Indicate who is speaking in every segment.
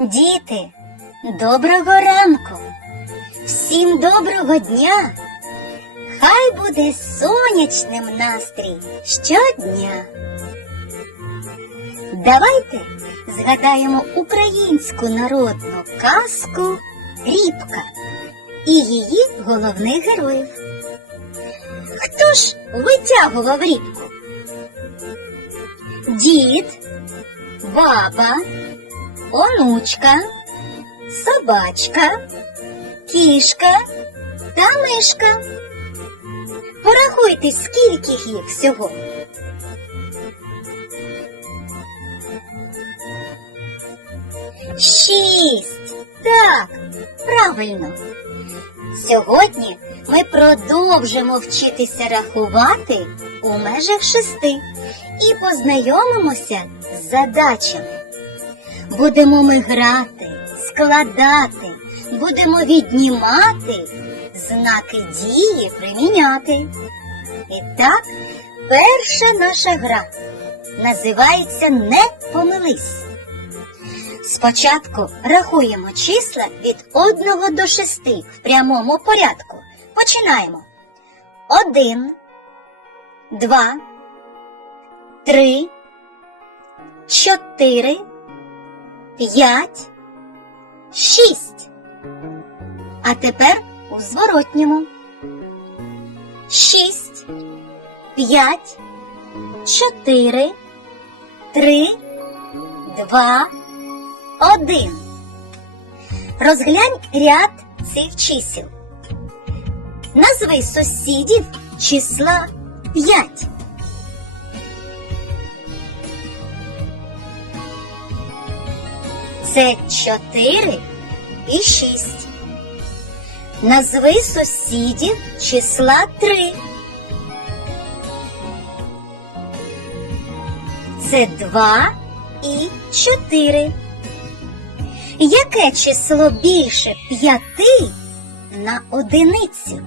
Speaker 1: Діти, доброго ранку! Всім доброго дня! Хай буде сонячним настрій щодня. Давайте згадаємо українську народну казку Рібка і її головних героїв. Хто ж витягував рібку? Дід, баба, онучка, собачка, кішка та мишка. Порахуйте, скільки їх всього. Шість. Так, правильно. Сьогодні ми продовжимо вчитися рахувати у межах шести і познайомимося з задачами. Будемо ми грати, складати, будемо віднімати, знаки дії приміняти. І так, перша наша гра називається Не помились. Спочатку рахуємо числа від 1 до 6 в прямому порядку. Починаємо. 1, 2, 3, 4, 5, 6. А тепер у зворотньому. 6, 5, 4, 3, 2, 1. Розглянь ряд цих чисел. Назви сусідів числа 5. Це 4 і 6. Назви сусідів числа 3. Це 2 і 4. Яке число більше 5 на одиницю?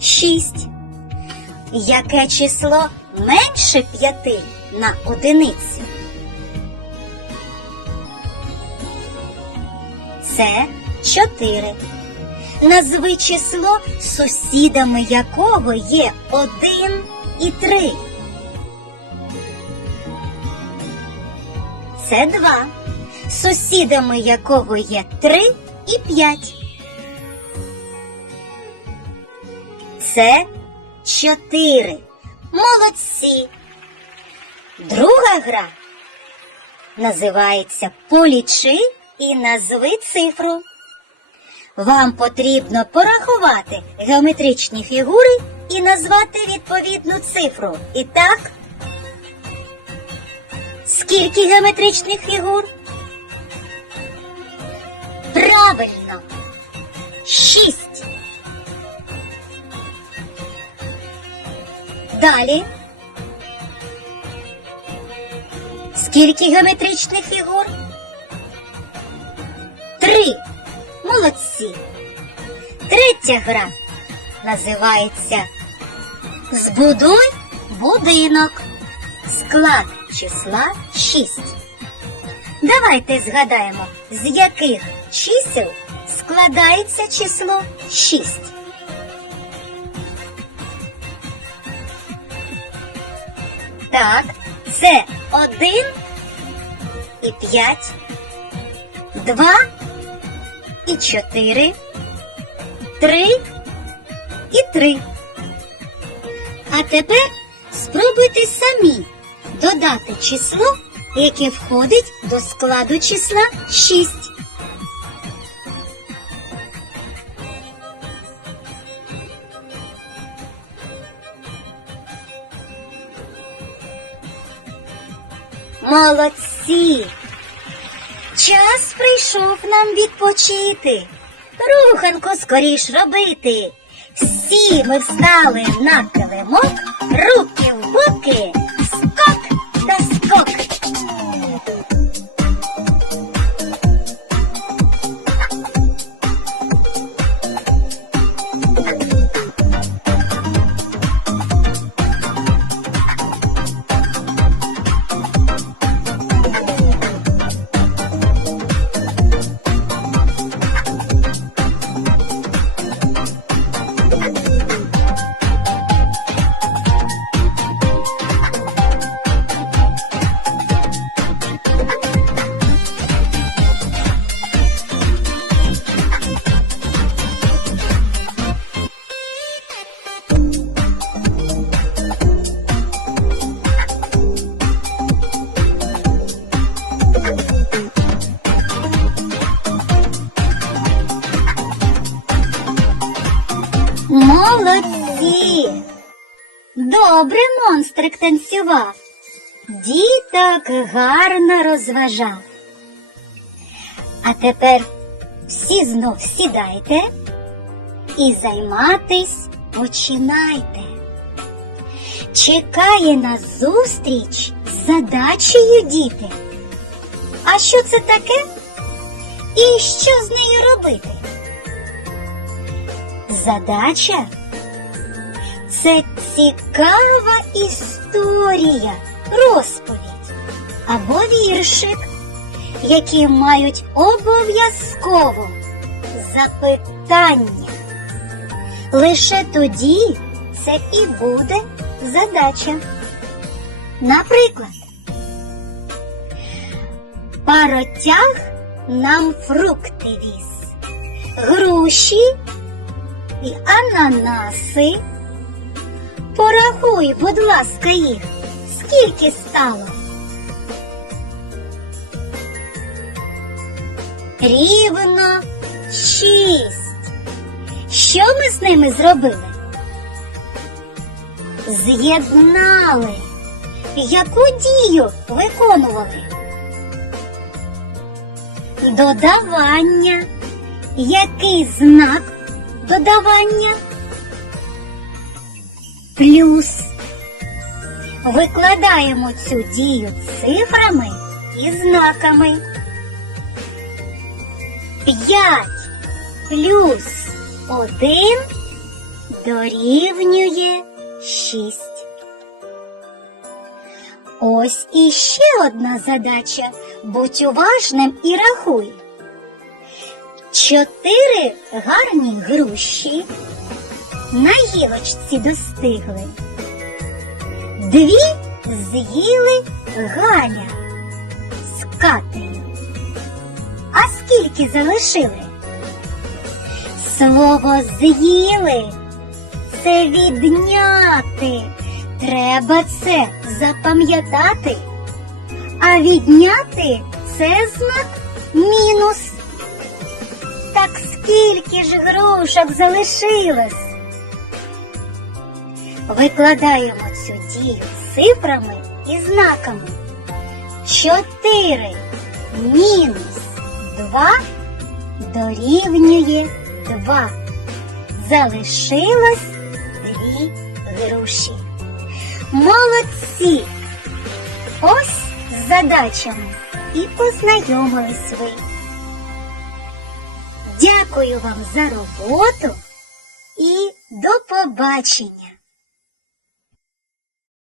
Speaker 1: 6. Яке число менше 5 на одиницю? Це 4. Назви число, сусідами якого є 1 і 3. Це 2. Сусідами якого є 3 і 5. Це 4. Молодці. Друга гра називається Полічи і назви цифру. Вам потрібно порахувати геометричні фігури і назвати відповідну цифру. І так, скільки геометричних фігур? Правильно. Шість. Далі. Скільки геометричних фігур? Три. Молодці. Третя гра називається Збудуй будинок. Склад числа 6. Давайте згадаємо, з яких чисел складається число 6. Так, це 1 і 5, 2 і 4, 3 і 3. А тепер спробуйте самі додати число, яке входить до складу числа 6. Молодці! Час прийшов нам відпочити. Руханку скоріш робити. Всі ми встали на килимок, руки в боки, Добре монстрик танцював, діток гарно розважав. А тепер всі знов сідайте і займатись починайте. Чекає нас зустріч з задачею діти. А що це таке? І що з нею робити? Задача це цікава історія, розповідь або віршик, які мають обов'язково запитання. Лише тоді це і буде задача. Наприклад, паротяг нам фрукти віз, груші і ананаси. Порахуй, будь ласка, їх, скільки стало? Рівно шість. Що ми з ними зробили? З'єднали. Яку дію виконували? Додавання. Який знак додавання? Плюс. Викладаємо цю дію цифрами і знаками. 5 плюс 1 дорівнює 6. Ось іще одна задача. Будь уважним і рахуй. Чотири гарні груші на гілочці достигли. Дві з'їли Галя з Катею. А скільки залишили? Слово з'їли це відняти. Треба це запам'ятати. А відняти це знак мінус. Так скільки ж грушок залишилось? Викладаємо цю дію цифрами і знаками. Чотири мінус два дорівнює два. Залишилось дві груші. Молодці! Ось з задачами і познайомились ви. Дякую вам за роботу і до побачення!